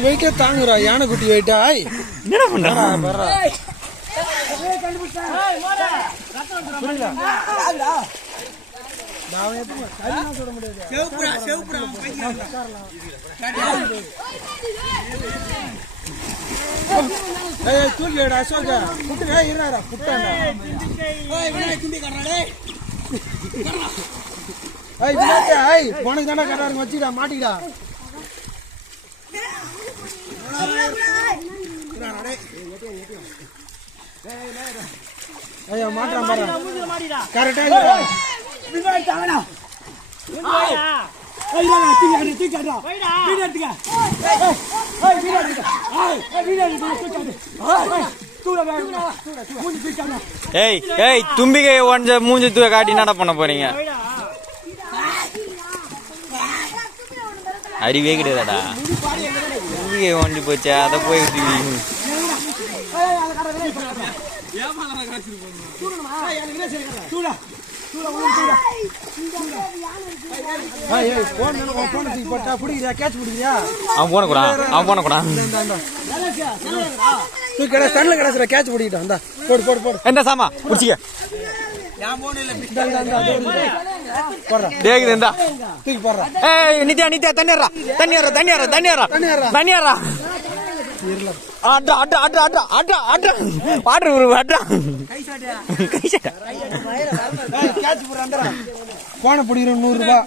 வெயிட்டே தாங்குறா யானை குட்டி வெயிட்டா என்ன பண்றான் தூக்கிடா அசோக புட்டுடா இருடா புட்டாண்டா உனக்கு தாண்டா கட்டாருங்க வச்சுடா மாட்டிக்கிடா ஐயோ மாட்டான் பாரு கரெக்டா தும்பிக்கை ஒன்ற மூஞ்சி தூக்க காட்டி என்ன பண்ண போறீங்க அறிவே கிடையாதாடா தும்பிக்கை ஒண்டி போச்சா அத போய் அவன் போன கூட கேட்ச் பிடிக்கிட்டான் போடு போடு போடு என்ன சாமா குடிச்சிக்க நித்யா நித்யா தண்ணியரா தண்ணியரா தண்ணியரா தண்ணியரா தண்ணியரா அட்டா அட்டா அட்டா அட்டா அட்டா அட்டா வாட்டர் ஒரு அட்டா போன பிடிக்கிறோம் 100 ரூபாய்